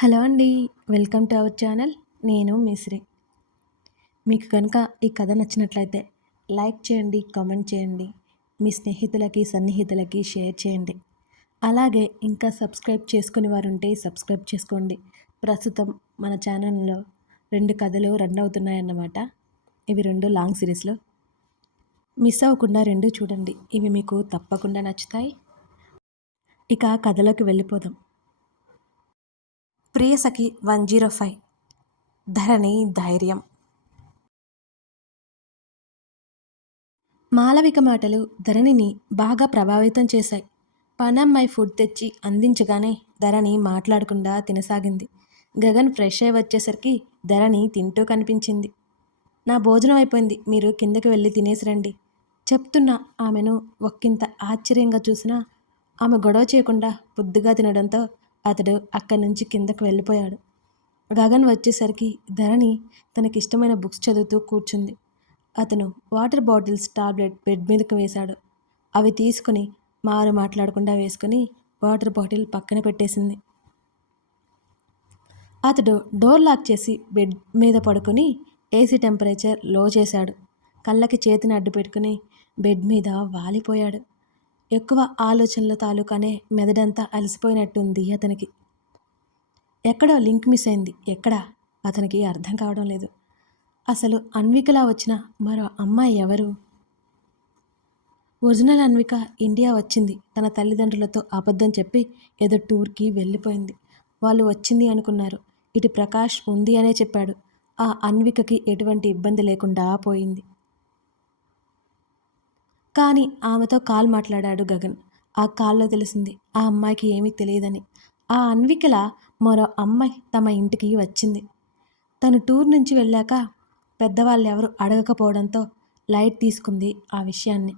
Hello అండి welcome to our channel. నేను మిశ్రీ మీకు కనుక ఈ కథ నచ్చినట్లయితే లైక్ చేయండి కామెంట్ చేయండి మీ స్నేహితులకి సన్నిహితులకి షేర్ చేయండి. అలాగే ఇంకా సబ్స్క్రైబ్ చేసుకుని వారు ఉంటే సబ్స్క్రైబ్ చేసుకోండి. ప్రస్తుతం మన ఛానల్లో రెండు కథలు రన్ అవుతున్నాయన్నమాట. ఇవి రెండు లాంగ్ సిరీస్లో. మిస్ అవ్వకుండా రెండు చూడండి. ఇవి మీకు తప్పకుండా నచ్చుతాయి. ఇక కథలోకి వెళ్ళిపోదాం. Priyasakhi one zero five. Dharani ధైర్యం. మాలవిక మాటలు ధరణిని బాగా ప్రభావితం చేశాయి. పనమ్మాయి ఫుడ్ తెచ్చి అందించగానే ధరణి మాట్లాడకుండా తినసాగింది. గగన్ ఫ్రెష్ అయి వచ్చేసరికి ధరణి తింటూ కనిపించింది. నా భోజనం అయిపోయింది. మీరు కిందకి వెళ్ళి తినేసి రండి. చెప్తున్న ఆమెను ఒక్కింత ఆశ్చర్యంగా చూసినా ఆమె గొడవ చేయకుండా బుద్ధిగా తినడంతో అతడు అక్కడి నుంచి కిందకు వెళ్ళిపోయాడు. గగన్ వచ్చేసరికి ధరణి తనకిష్టమైన బుక్స్ చదువుతూ కూర్చుంది. అతను వాటర్ బాటిల్స్ టాబ్లెట్ బెడ్ మీదకు వేశాడు. అవి తీసుకుని మారు మాట్లాడకుండా వేసుకుని వాటర్ బాటిల్ పక్కన పెట్టేసింది. అతడు డోర్ లాక్ చేసి బెడ్ మీద పడుకుని ఏసీ టెంపరేచర్లో చేశాడు. కళ్ళకి చేతిని అడ్డు పెట్టుకుని బెడ్ మీద వాలిపోయాడు. ఎక్కువ ఆలోచనల తాలూకానే మెదడంతా అలసిపోయినట్టుంది అతనికి. ఎక్కడో లింక్ మిస్ అయింది. ఎక్కడా? అతనికి అర్థం కావడం లేదు. అసలు అన్వికలా వచ్చిన మరో అమ్మాయి ఎవరు? ఒరిజినల్ అన్విక ఇండియా వచ్చింది. తన తల్లిదండ్రులతో అబద్ధం చెప్పి ఏదో టూర్కి వెళ్ళిపోయింది. వాళ్ళు వచ్చింది అనుకున్నారు. ఇటు ప్రకాష్ ఉంది అనే చెప్పాడు. ఆ అన్వికకి ఎటువంటి ఇబ్బంది లేకుండా పోయింది. కానీ ఆమెతో కాల్ మాట్లాడాడు గగన్. ఆ కాల్లో తెలిసింది ఆ అమ్మాయికి ఏమీ తెలియదని. ఆ అన్వికల మరో అమ్మాయి తమ ఇంటికి వచ్చింది. తను టూర్ నుంచి వెళ్ళాక పెద్దవాళ్ళు ఎవరు అడగకపోవడంతో లైట్ తీసుకుంది ఆ విషయాన్ని.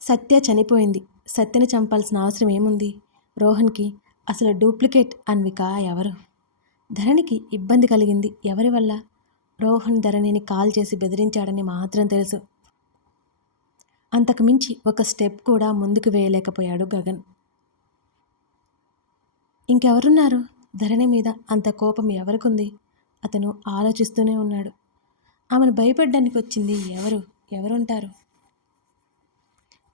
సత్య చనిపోయింది. సత్యని చంపాల్సిన అవసరం ఏముంది? రోహన్కి అసలు డూప్లికేట్ అన్విక ఎవరు? ధరణికి ఇబ్బంది కలిగింది ఎవరి వల్ల? రోహన్ ధరణిని కాల్ చేసి బెదిరించాడని మాత్రం తెలుసు. అంతకుమించి ఒక స్టెప్ కూడా ముందుకు వేయలేకపోయాడు గగన్. ఇంకెవరున్నారు? ధరణి మీద అంత కోపం ఎవరికుంది? అతను ఆలోచిస్తూనే ఉన్నాడు. ఆమెను భయపడ్డానికి వచ్చింది ఎవరు? ఎవరుంటారు?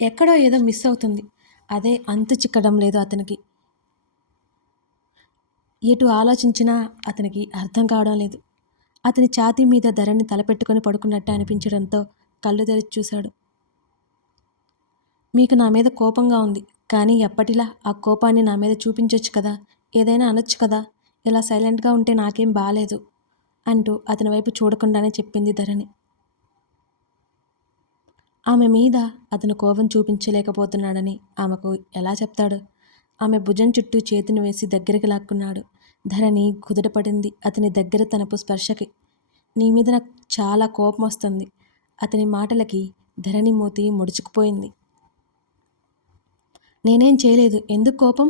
ఎక్కడో ఏదో మిస్ అవుతుంది. అదే అంతు చిక్కడం లేదు అతనికి. ఎటు ఆలోచించినా అతనికి అర్థం కావడం లేదు. అతని ఛాతీ మీద ధరణి తలపెట్టుకొని పడుకున్నట్టు అనిపించడంతో కళ్ళు తెరిచి చూశాడు. మీకు నా మీద కోపంగా ఉంది. కానీ ఎప్పటిలా ఆ కోపాన్ని నా మీద చూపించొచ్చు కదా? ఏదైనా అనొచ్చు కదా? ఇలా సైలెంట్గా ఉంటే నాకేం బాగాలేదు అంటూ అతని వైపు చూడకుండానే చెప్పింది ధరణి. ఆమె మీద అతను కోపం చూపించలేకపోతున్నాడని ఆమెకు ఎలా చెప్తాడు? ఆమె భుజం చుట్టూ చేతిని వేసి దగ్గరికి లాక్కున్నాడు. ధరణి కుదుటపడింది అతని దగ్గర తనపు స్పర్శకి. నీ మీద నాకు చాలా కోపం వస్తుంది. అతని మాటలకి ధరణి మూతి ముడుచుకుపోయింది. నేనేం చేయలేదు. ఎందుకు కోపం?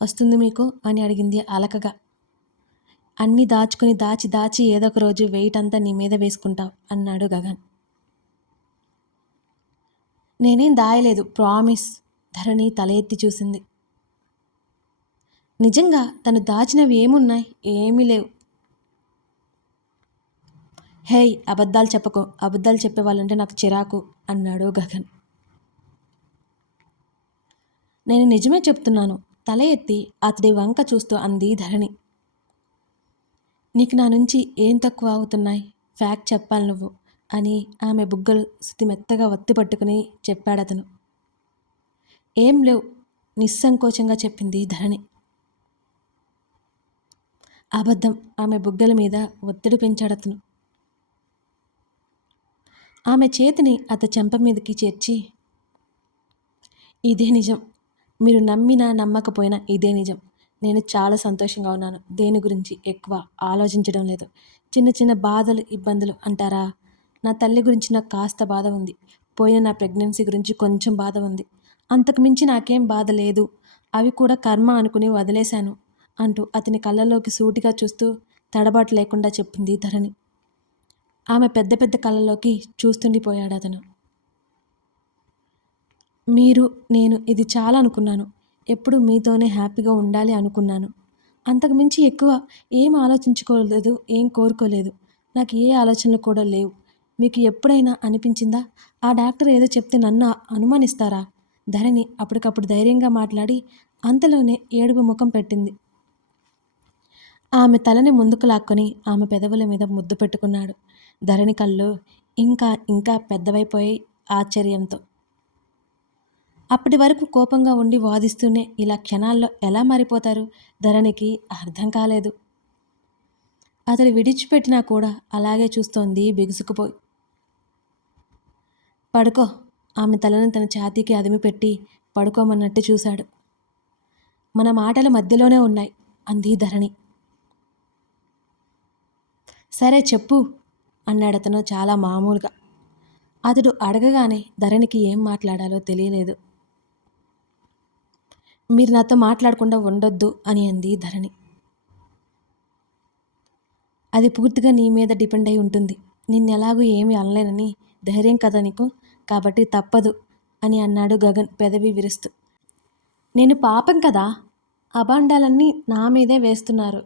వస్తుంది మీకు? అని అడిగింది అలకగా. అన్నీ దాచుకుని దాచి దాచి ఏదో ఒక రోజు వెయిట్ అంతా నీ మీద వేసుకుంటావు అన్నాడు గగన్. నేనేం దాయలేదు. ప్రామిస్! ధరణి తల ఎత్తి చూసింది. నిజంగా తను దాచినవి ఏమున్నాయి? ఏమీ లేవు. హేయ్! అబద్ధాలు చెప్పకు. అబద్ధాలు చెప్పేవాళ్ళంటే నాకు చిరాకు అన్నాడు గగన్. నేను నిజమే చెప్తున్నాను. తల ఎత్తి అతడి వంక చూస్తూ అంది ధరణి. నీకు నా నుంచి ఏం తక్కువ అవుతున్నాయి? ఫ్యాక్ట్ చెప్పాలి నువ్వు అని ఆమె బుగ్గలు స్థితి మెత్తగా ఒత్తి పట్టుకుని చెప్పాడతను. ఏం లేవు నిస్సంకోచంగా చెప్పింది ధరణి. అబద్ధం ఆమె బుగ్గల మీద ఒత్తిడి పెంచాడతను. ఆమె చేతిని అత చెంప మీదకి చేర్చి ఇదే నిజం. మీరు నమ్మినా నమ్మకపోయినా ఇదే నిజం. నేను చాలా సంతోషంగా ఉన్నాను. దేని గురించి ఎక్కువ ఆలోచించడం లేదు. చిన్న చిన్న బాధలు ఇబ్బందులు అంటారా? నా తల్లి గురించి నాకు కాస్త బాధ ఉంది. పోయిన నా ప్రెగ్నెన్సీ గురించి కొంచెం బాధ ఉంది. అంతకుమించి నాకేం బాధ లేదు. అవి కూడా కర్మ అనుకుని వదిలేశాను అంటూ అతని కళ్ళలోకి సూటిగా చూస్తూ తడబాటు లేకుండా చెప్పింది ధరణి. ఆమె పెద్ద పెద్ద కళ్ళలోకి చూస్తుండిపోయాడు అతను. మీరు నేను ఇది చాలా అనుకున్నాను. ఎప్పుడు మీతోనే హ్యాపీగా ఉండాలి అనుకున్నాను. అంతకు మించి ఎక్కువ ఏం ఆలోచించుకోలేదు ఏం కోరుకోలేదు. నాకు ఏ ఆలోచనలు కూడా లేవు. మీకు ఎప్పుడైనా అనిపించిందా? ఆ డాక్టర్ ఏదో చెప్తే నన్ను అనుమానిస్తారా? ధరణి అప్పటికప్పుడు ధైర్యంగా మాట్లాడి అంతలోనే ఏడుపు ముఖం పెట్టింది. ఆమె తలని ముందుకు లాక్కొని ఆమె పెదవుల మీద ముద్దు పెట్టుకున్నాడు. ధరణి కళ్ళు ఇంకా ఇంకా పెద్దవైపోయాయి ఆశ్చర్యంతో. అప్పటి వరకు కోపంగా ఉండి వాదిస్తూనే ఇలా క్షణాల్లో ఎలా మారిపోతారు? ధరణికి అర్థం కాలేదు. అతడు విడిచిపెట్టినా కూడా అలాగే చూస్తోంది బిగుసుకుపోయి. పడుకో. ఆమె తలను తన ఛాతీకి అదిమి పెట్టి పడుకోమన్నట్టు చూశాడు. మన మాటల మధ్యలోనే ఉన్నాయి అంది ధరణి. సరే చెప్పు అన్నాడు అతను చాలా మామూలుగా. అతడు అడగగానే ధరణికి ఏం మాట్లాడాలో తెలియలేదు. మీరు నాతో మాట్లాడకుండా ఉండొద్దు అని అంది ధరణి. అది పూర్తిగా నీ మీద డిపెండ్ అయి ఉంటుంది. నిన్నెలాగూ ఏమీ అనలేనని ధైర్యం కదా నీకు? కాబట్టి తప్పదు అని అన్నాడు గగన్ పెదవి విరుస్తూ. నేను పాపం కదా? అభాండాలన్నీ నా మీదే వేస్తున్నారు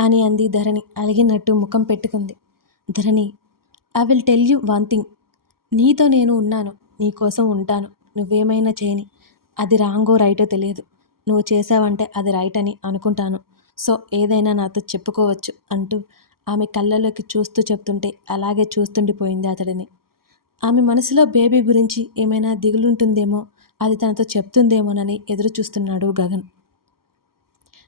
అని అంది ధరణి అలిగినట్టు ముఖం పెట్టుకుంది. Dharani I will tell you one thing నీతో నేను ఉన్నాను నీకోసం ఉంటాను. నువ్వేమైనా చేయని. అది రాంగో రైటో తెలియదు. నువ్వు చేసావంటే అది రైట్ అని అనుకుంటాను. సో ఏదైనా నాతో చెప్పుకోవచ్చు అంటూ ఆమె కళ్ళలోకి చూస్తూ చెప్తుంటే అలాగే చూస్తుండిపోయింది అతడిని. ఆమె మనసులో బేబీ గురించి ఏమైనా దిగులుంటుందేమో అది తనతో చెప్తుందేమోనని ఎదురు చూస్తున్నాడు గగన్.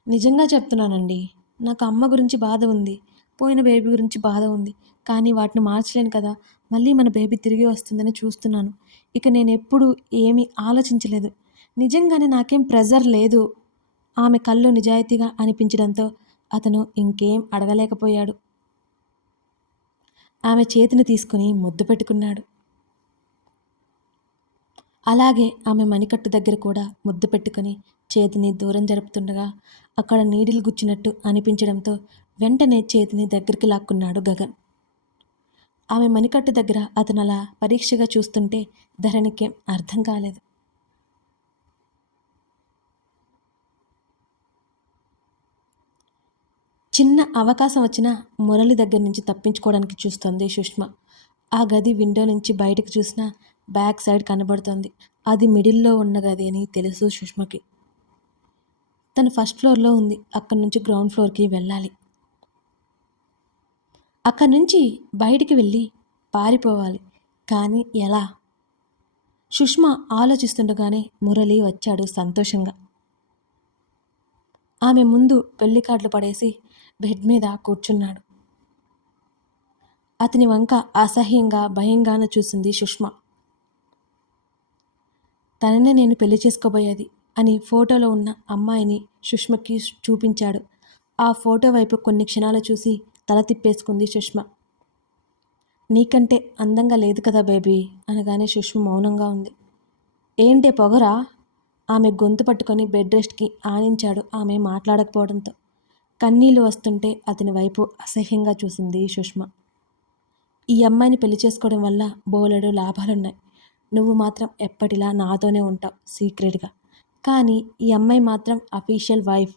నిజంగా చెప్తున్నానండి నాకు అమ్మ గురించి బాధ ఉంది పోయిన బేబీ గురించి బాధ ఉంది కానీ వాటిని మార్చలేను కదా మళ్ళీ మన బేబీ తిరిగి వస్తుందని చూస్తున్నాను. ఇక నేను ఎప్పుడు ఏమీ ఆలోచించలేదు నిజంగానే నాకేం ప్రెజర్ లేదు. ఆమె కళ్ళు నిజాయితీగా అనిపించడంతో అతను ఇంకేం అడగలేకపోయాడు. ఆమె చేతిని తీసుకుని ముద్దు పెట్టుకున్నాడు. అలాగే ఆమె మణికట్టు దగ్గర కూడా ముద్దు పెట్టుకుని చేతిని దూరం జరుపుతుండగా అక్కడ నీడిలు గుచ్చినట్టు అనిపించడంతో వెంటనే చేతిని దగ్గరికి లాక్కున్నాడు గగన్. ఆమె మణికట్టు దగ్గర అతను అలా పరీక్షగా చూస్తుంటే ధరణికేం అర్థం కాలేదు. చిన్న అవకాశం వచ్చినా మురళి దగ్గర నుంచి తప్పించుకోవడానికి చూస్తుంది సుష్మ. ఆ గది విండో నుంచి బయటకు చూసినా బ్యాక్ సైడ్ కనబడుతోంది. అది మిడిల్లో ఉన్న గది అని తెలుసు సుష్మకి. తను ఫస్ట్ ఫ్లోర్లో ఉంది. అక్కడి నుంచి గ్రౌండ్ ఫ్లోర్కి వెళ్ళాలి. అక్కడి నుంచి బయటికి వెళ్ళి పారిపోవాలి. కానీ ఎలా? సుష్మ ఆలోచిస్తుండగానే మురళి వచ్చాడు సంతోషంగా. ఆమె ముందు పెళ్ళి కార్డులు పడేసి బెడ్ మీద కూర్చున్నాడు. అతని వంక అసహ్యంగా భయంగానూ చూసింది సుష్మ. తననే నేను పెళ్ళి చేసుకోబోయేది అని ఫోటోలో ఉన్న అమ్మాయిని సుష్మకి చూపించాడు. ఆ ఫోటో వైపు కొన్ని క్షణాలు చూసి తల తిప్పేసుకుంది సుష్మ. నీకంటే అందంగా లేదు కదా బేబీ అనగానే సుష్మ మౌనంగా ఉంది. ఏంటే పొగరా? ఆమె గొంతు పట్టుకొని బెడ్ రెస్ట్కి ఆనించాడు. ఆమె మాట్లాడకపోవడంతో. కన్నీళ్ళు వస్తుంటే అతని వైపు అసహ్యంగా చూసింది సుష్మ. ఈ అమ్మాయిని పెళ్ళి చేసుకోవడం వల్ల బోలెడు లాభాలున్నాయి. నువ్వు మాత్రం ఎప్పటిలా నాతోనే ఉంటావు సీక్రెట్గా. కానీ ఈ అమ్మాయి మాత్రం అఫీషియల్ వైఫ్.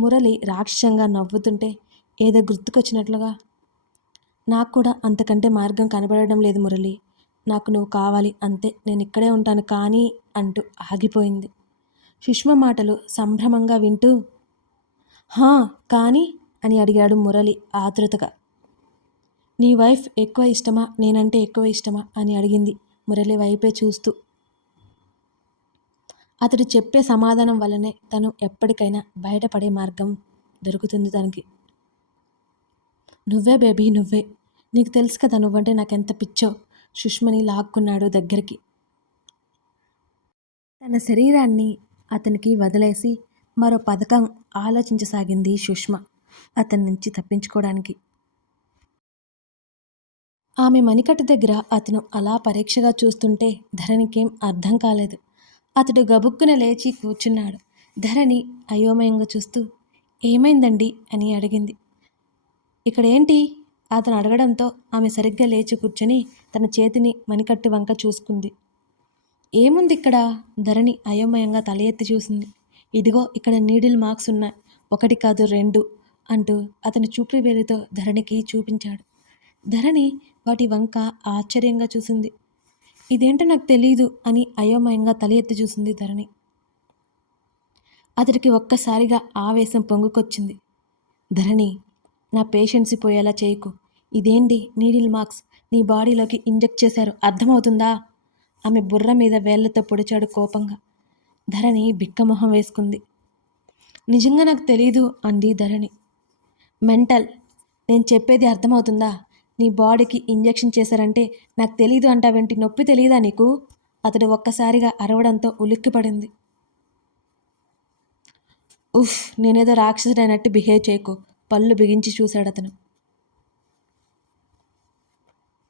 మురళి రాక్షసంగా నవ్వుతుంటే ఏదో గుర్తుకొచ్చినట్లుగా. నాకు కూడా అంతకంటే మార్గం కనబడడం లేదు మురళి. నాకు నువ్వు కావాలి అంతే. నేను ఇక్కడే ఉంటాను కానీ అంటూ ఆగిపోయింది. సుష్మ మాటలు సంభ్రమంగా వింటూ హా కానీ అని అడిగాడు మురళి ఆతృతగా. నీ వైఫ్ ఎక్కువ ఇష్టమా? నేనంటే ఎక్కువ ఇష్టమా? అని అడిగింది మురళి వైపే చూస్తూ. అతడు చెప్పే సమాధానం వల్లనే తను ఎప్పటికైనా బయటపడే మార్గం దొరుకుతుంది తనకి. నువ్వే బేబీ నువ్వే. నీకు తెలుసు కదా నువ్వంటే నాకెంత పిచ్చో? సుష్మని లాక్కున్నాడు దగ్గరికి. తన శరీరాన్ని అతనికి వదిలేసి మరో పథకం ఆలోచించసాగింది సుష్మ అతని నుంచి తప్పించుకోవడానికి. ఆమె మణికట్టు దగ్గర అతను అలా పరీక్షగా చూస్తుంటే ధరణికేం అర్థం కాలేదు. అతడు గబుక్కున లేచి కూర్చున్నాడు. ధరణి అయోమయంగా చూస్తూ ఏమైందండి? అని అడిగింది. ఇక్కడ ఏంటి అతను అడగడంతో ఆమె సరిగ్గా లేచి కూర్చొని తన చేతిని మణికట్టు వంక చూసుకుంది. ఏముంది ఇక్కడ ధరణి అయోమయంగా తల ఎత్తి చూసింది. ఇదిగో ఇక్కడ నీడిల్ మార్క్స్ ఉన్నాయి. ఒకటి కాదు రెండు అంటూ అతని చూపుడు వేలితో ధరణికి చూపించాడు. ధరణి వాటి వంక ఆశ్చర్యంగా చూసింది. ఇదేంటో నాకు తెలియదు అని అయోమయంగా తల ఎత్తి చూసింది ధరణి. అతడికి ఒక్కసారిగా ఆవేశం పొంగుకొచ్చింది. ధరణి నా పేషెన్సీ పోయేలా చేయకు. ఇదేంటి నీడిల్ మార్క్స్? నీ బాడీలోకి ఇంజెక్ట్ చేశారు. అర్థమవుతుందా? ఆమె బుర్ర మీద వేళ్ళతో పొడిచాడు కోపంగా. ధరణి బిక్కమొహం వేసుకుంది. నిజంగా నాకు తెలీదు అంది ధరణి. మెంటల్ నేను చెప్పేది అర్థమవుతుందా? నీ బాడీకి ఇంజెక్షన్ చేశారంటే నాకు తెలీదు అంటావేంటి? నొప్పి తెలియదా నీకు? అతడు ఒక్కసారిగా అరవడంతో ఉలిక్కిపడింది. ఉఫ్ నేనేదో రాక్షసుడైనట్టు బిహేవ్ చేయకు. పళ్ళు బిగించి చూశాడు అతను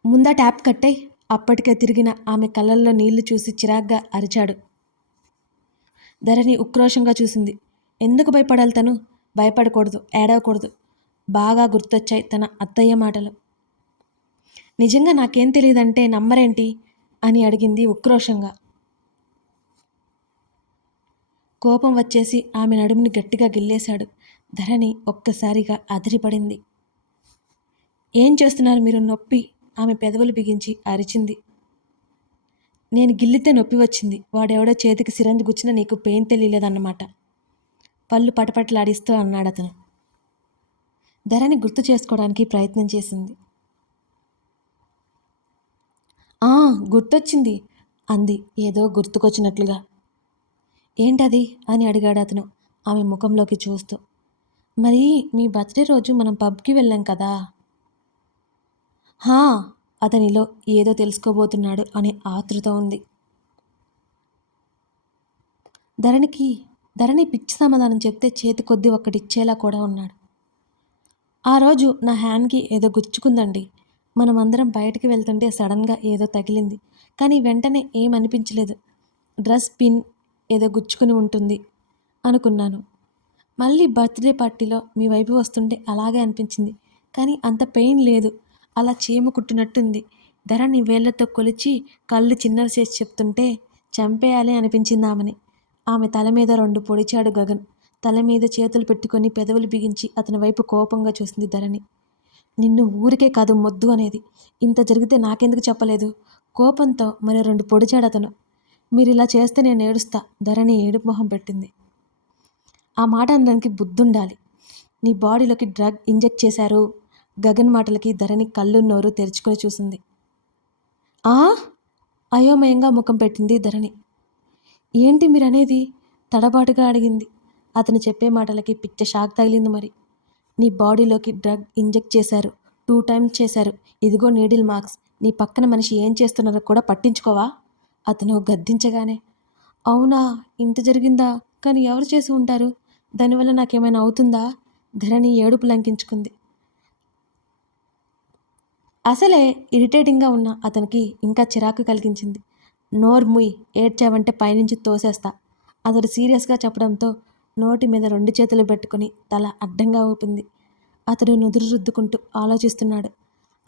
ముందా ట్యాప్ కట్టాయి. అప్పటికే తిరిగిన ఆమె కళ్ళల్లో నీళ్ళు చూసి చిరాగ్గా అరిచాడు. ధరణి ఉక్రోషంగా చూసింది. ఎందుకు భయపడాలి తను? భయపడకూడదు ఏడవకూడదు. బాగా గుర్తొచ్చాయి తన అత్తయ్య మాటలు. నిజంగా నాకేం తెలియదంటే నమ్మరేంటి? అని అడిగింది ఉక్రోషంగా. కోపం వచ్చేసి ఆమె నడుముని గట్టిగా గిల్లేశాడు. ధరణి ఒక్కసారిగా అదిరిపడింది. ఏం చేస్తున్నారు మీరు నొప్పి? ఆమె పెదవులు బిగించి అరిచింది. నేను గిల్లితే నొప్పి వచ్చింది. వాడెవడో చేతికి సిరంజ్ గుచ్చినా నీకు పెయిన్ తెలియలేదన్నమాట. పళ్ళు పటపటలాడిస్తూ అన్నాడు అతను ధరని గుర్తు చేసుకోవడానికి ప్రయత్నం చేసింది. ఆ గుర్తొచ్చింది అంది ఏదో గుర్తుకొచ్చినట్లుగా. ఏంటది? అని అడిగాడు అతను ఆమె ముఖంలోకి చూస్తూ. మరి మీ బర్త్డే రోజు మనం పబ్కి వెళ్ళాం కదా? హా అతనిలో ఏదో తెలుసుకోబోతున్నాడు అనే ఆతృత ఉంది. ధరణికి ధరణి పిచ్చి సమాధానం చెప్తే చేతి కొద్ది ఒక్కటిచ్చేలా కూడా ఉన్నాడు. ఆ రోజు నా హ్యాండ్కి ఏదో గుచ్చుకుందండి. మనమందరం బయటికి వెళ్తుంటే సడన్గా ఏదో తగిలింది. కానీ వెంటనే ఏమనిపించలేదు. డ్రెస్ పిన్ ఏదో గుచ్చుకుని ఉంటుంది అనుకున్నాను. మళ్ళీ బర్త్డే పార్టీలో మీ వైపు వస్తుంటే అలాగే అనిపించింది. కానీ అంత పెయిన్ లేదు. అలా చీమ కుట్టినట్టుంది. ధరణి వేళ్ళతో కొలిచి కళ్ళు చిన్నవి చేసి చెప్తుంటే చంపేయాలి అనిపించింది ఆమెని. ఆమె తల మీద రెండు పొడిచాడు గగన్. తల మీద చేతులు పెట్టుకొని పెదవులు బిగించి అతని వైపు కోపంగా చూసింది ధరణి. నిన్ను ఊరికే కాదు మొద్దు అనేది. ఇంత జరిగితే నాకెందుకు చెప్పలేదు? కోపంతో మరి రెండు పొడిచాడు అతను. మీరు ఇలా చేస్తే నేను ఏడుస్తా. ధరణి ఏడుపు మొహం పెట్టింది. ఆ మాట అనడానికి బుద్ధుండాలి. నీ బాడీలోకి డ్రగ్ ఇంజెక్ట్ చేశారు. గగన్ మాటలకి ధరణి కళ్ళు నోరు తెరుచుకొని చూసింది. ఆ? అయోమయంగా ముఖం పెట్టింది ధరణి. ఏంటి మీరనేది? తడబాటుగా అడిగింది. అతను చెప్పే మాటలకి పిచ్చ షాక్ తగిలింది మరి. నీ బాడీలోకి డ్రగ్ ఇంజెక్ట్ చేశారు. టూ టైమ్స్ చేశారు. ఇదిగో నీడిల్ మార్క్స్. నీ పక్కన మనిషి ఏం చేస్తున్నారో కూడా పట్టించుకోవా? అతను గద్దించగానే అవునా ఇంత జరిగిందా? కానీ ఎవరు చేసి ఉంటారు? దానివల్ల నాకేమైనా అవుతుందా? ధరణి ఏడుపు లంకించుకుంది. అసలే ఇరిటేటింగ్గా ఉన్న అతనికి ఇంకా చిరాకు కలిగించింది. నోర్ ముయ్ ఏడ్చావంటే పైనుంచి తోసేస్తా. అతడు సీరియస్గా చెప్పడంతో నోటి మీద రెండు చేతులు పెట్టుకుని తల అడ్డంగా ఊపింది. అతడు నుదురు రుద్దుకుంటూ ఆలోచిస్తున్నాడు.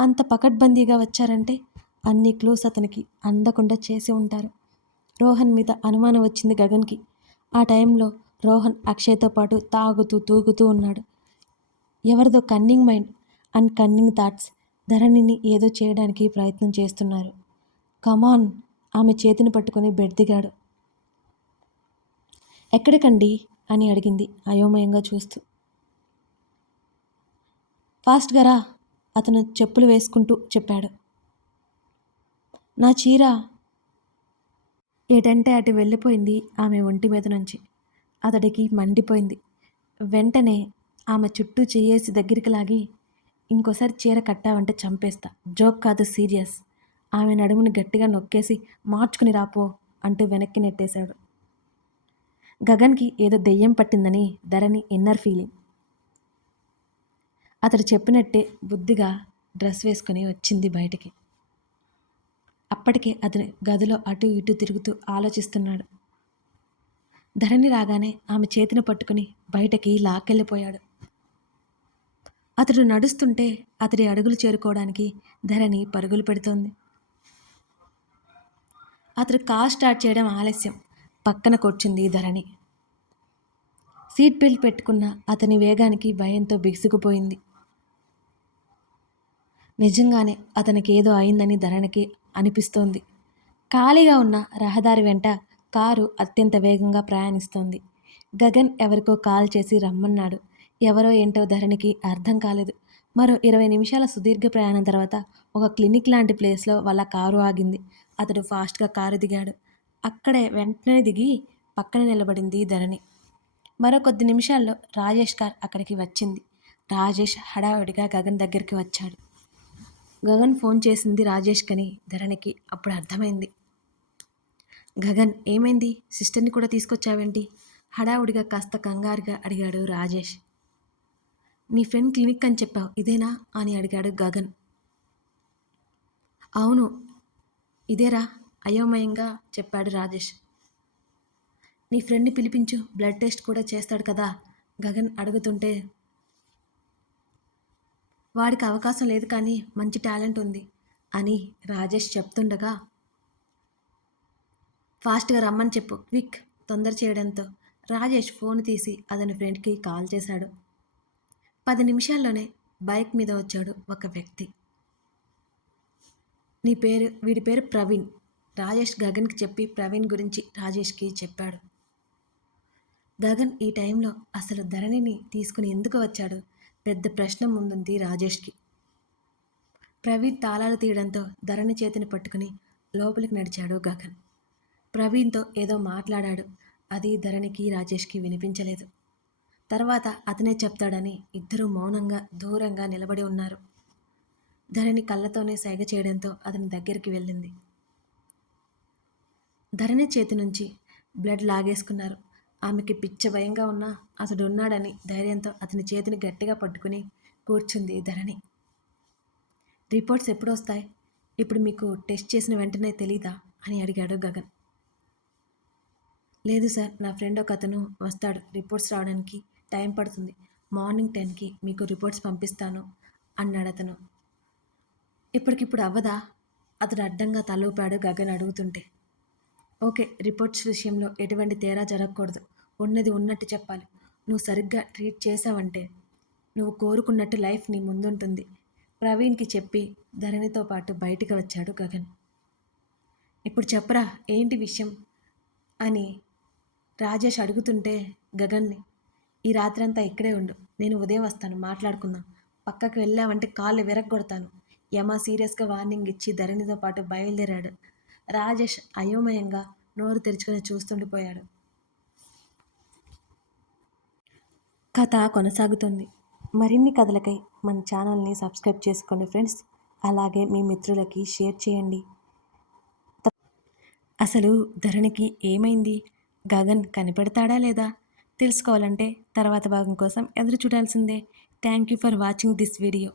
అంత పకడ్బందీగా వచ్చారంటే అన్ని క్లూస్ అతనికి అందకుండా చేసి ఉంటారు. రోహన్ మీద అనుమానం వచ్చింది గగన్కి. ఆ టైంలో రోహన్ అక్షయ్తో పాటు తాగుతూ తూగుతూ ఉన్నాడు. ఎవరిదో cunning mind and cunning thoughts ధరణిని ఏదో చేయడానికి ప్రయత్నం చేస్తున్నారు. కమాన్ ఆమె చేతిని పట్టుకొని బెడ్ దిగాడు. ఎక్కడికండి? అని అడిగింది అయోమయంగా చూస్తూ. ఫాస్ట్గా అతను చెప్పులు వేసుకుంటూ చెప్పాడు. నా చీర! ఏటంటే అటు వెళ్ళిపోయింది ఆమె ఒంటి మీద నుంచి. అతడికి మండిపోయింది. వెంటనే ఆమె చుట్టూ చేయేసి దగ్గరికి లాగి ఇంకోసారి చీర కట్టావంటే చంపేస్తా. జోక్ కాదు సీరియస్. ఆమె నడుముని గట్టిగా నొక్కేసి మార్చుకుని రాపో అంటూ వెనక్కి నెట్టేశాడు. గగన్కి ఏదో దెయ్యం పట్టిందని ధరణి ఇన్నర్ ఫీలింగ్. అతడు చెప్పినట్టే బుద్ధిగా డ్రెస్ వేసుకొని వచ్చింది బయటికి. అప్పటికే అతని గదిలో అటు ఇటు తిరుగుతూ ఆలోచిస్తున్నాడు. ధరణి రాగానే ఆమె చేతిని పట్టుకుని బయటకి లాక్కెళ్ళిపోయాడు. అతడు నడుస్తుంటే అతడి అడుగులు చేరుకోవడానికి ధరణి పరుగులు పెడుతోంది. అతడు కార్ స్టార్ట్ చేయడం ఆలస్యం. పక్కన కూర్చుంది ధరణి. సీట్ బెల్ట్ పెట్టుకున్న అతని వేగానికి భయంతో బిగుసుకుపోయింది. నిజంగానే అతనికి ఏదో అయిందని ధరణికి అనిపిస్తోంది. ఖాళీగా ఉన్న రహదారి వెంట కారు అత్యంత వేగంగా ప్రయాణిస్తోంది. గగన్ ఎవరికో కాల్ చేసి రమ్మన్నాడు. ఎవరో ఏంటో ధరణికి అర్థం కాలేదు. మరో ఇరవై నిమిషాల సుదీర్ఘ ప్రయాణం తర్వాత ఒక క్లినిక్ లాంటి ప్లేస్లో వాళ్ళ కారు ఆగింది. అతడు ఫాస్ట్గా కారు దిగాడు. అక్కడే వెంటనే దిగి పక్కన నిలబడింది ధరణి. మరో కొద్ది నిమిషాల్లో రాజేష్ కార్ అక్కడికి వచ్చింది. రాజేష్ హడావిడిగా గగన్ దగ్గరికి వచ్చాడు. గగన్ ఫోన్ చేసింది రాజేష్ కని ధరణికి. అప్పుడు అర్థమైంది. గగన్ ఏమైంది? సిస్టర్ని కూడా తీసుకొచ్చావేంటి? హడావుడిగా కాస్త కంగారుగా అడిగాడు రాజేష్. నీ ఫ్రెండ్ క్లినిక్ అని చెప్పావు. ఇదేనా? అని అడిగాడు గగన్. అవును ఇదేరా అయోమయంగా చెప్పాడు రాజేష్. నీ ఫ్రెండ్ని పిలిపించు బ్లడ్ టెస్ట్ కూడా చేస్తాడు కదా? గగన్ అడుగుతుంటే వాడికి అవకాశం లేదు కానీ మంచి టాలెంట్ ఉంది అని రాజేష్ చెప్తుండగా ఫాస్ట్గా రమ్మని చెప్పు క్విక్ తొందర చేయడంతో. రాజేష్ ఫోన్ తీసి అతని ఫ్రెండ్కి కాల్ చేశాడు. పది నిమిషాల్లోనే బైక్ మీద వచ్చాడు ఒక వ్యక్తి. నీ పేరు వీడి పేరు ప్రవీణ్. రాజేష్ గగన్కి చెప్పి ప్రవీణ్ గురించి రాజేష్కి చెప్పాడు. గగన్ ఈ టైంలో అసలు ధరణిని తీసుకుని ఎందుకు వచ్చాడు? పెద్ద ప్రశ్న ముందుంది రాజేష్కి. ప్రవీణ్ తాళాలు తీయడంతో ధరణి చేతిని పట్టుకుని లోపలికి నడిచాడు గగన్. ప్రవీణ్తో ఏదో మాట్లాడాడు. అది ధరణికి రాజేష్కి వినిపించలేదు. తర్వాత అతనే చెప్తాడని ఇద్దరూ మౌనంగా దూరంగా నిలబడి ఉన్నారు. ధరణి కళ్ళతోనే సైగ చేయడంతో అతని దగ్గరికి వెళ్ళింది. ధరణి చేతి నుంచి బ్లడ్ లాగేసుకున్నారు. ఆమెకి పిచ్చ భయంగా ఉన్నా అతడు ఉన్నాడని ధైర్యంతో అతని చేతిని గట్టిగా పట్టుకుని కూర్చుంది ధరణి. రిపోర్ట్స్ ఎప్పుడు వస్తాయి ఇప్పుడు మీకు టెస్ట్ చేసిన వెంటనే తెలీదా? అని అడిగాడు గగన్. లేదు సార్ నా ఫ్రెండ్ ఒక అతను వస్తాడు రిపోర్ట్స్ రావడానికి. టైం పడుతుంది. మార్నింగ్ టెన్కి మీకు రిపోర్ట్స్ పంపిస్తాను అన్నాడు అతను. ఇప్పటికిప్పుడు అవ్వదా? అతడు అడ్డంగా తలూపాడు గగన్ అడుగుతుంటే. ఓకే రిపోర్ట్స్ విషయంలో ఎటువంటి తేడా జరగకూడదు. ఉన్నది ఉన్నట్టు చెప్పాలి. నువ్వు సరిగ్గా ట్రీట్ చేసావంటే నువ్వు కోరుకున్నట్టు లైఫ్ నీ ముందుంటుంది. ప్రవీణ్కి చెప్పి ధరణితో పాటు బయటికి వచ్చాడు గగన్. ఇప్పుడు చెప్పరా ఏంటి విషయం? అని రాజేష్ అడుగుతుంటే గగన్ని ఈ రాత్రంతా ఇక్కడే ఉండు. నేను ఉదయం వస్తాను. మాట్లాడుకుందాం. పక్కకు వెళ్ళావంటే కాళ్ళు విరగొడతాను యమ సీరియస్గా వార్నింగ్ ఇచ్చి ధరణితో పాటు బయలుదేరాడు. రాజేష్ అయోమయంగా నోరు తెరుచుకొని చూస్తుండిపోయాడు. కథ కొనసాగుతుంది. మరిన్ని కథలకై మన ఛానల్ని సబ్స్క్రైబ్ చేసుకోండి ఫ్రెండ్స్. అలాగే మీ మిత్రులకి షేర్ చేయండి. అసలు ధరణికి ఏమైంది? గగన్ కనిపెడతాడా లేదా? తెలుసుకోవాలంటే తర్వాత భాగం కోసం ఎదురు చూడాల్సిందే. Thank you for watching this video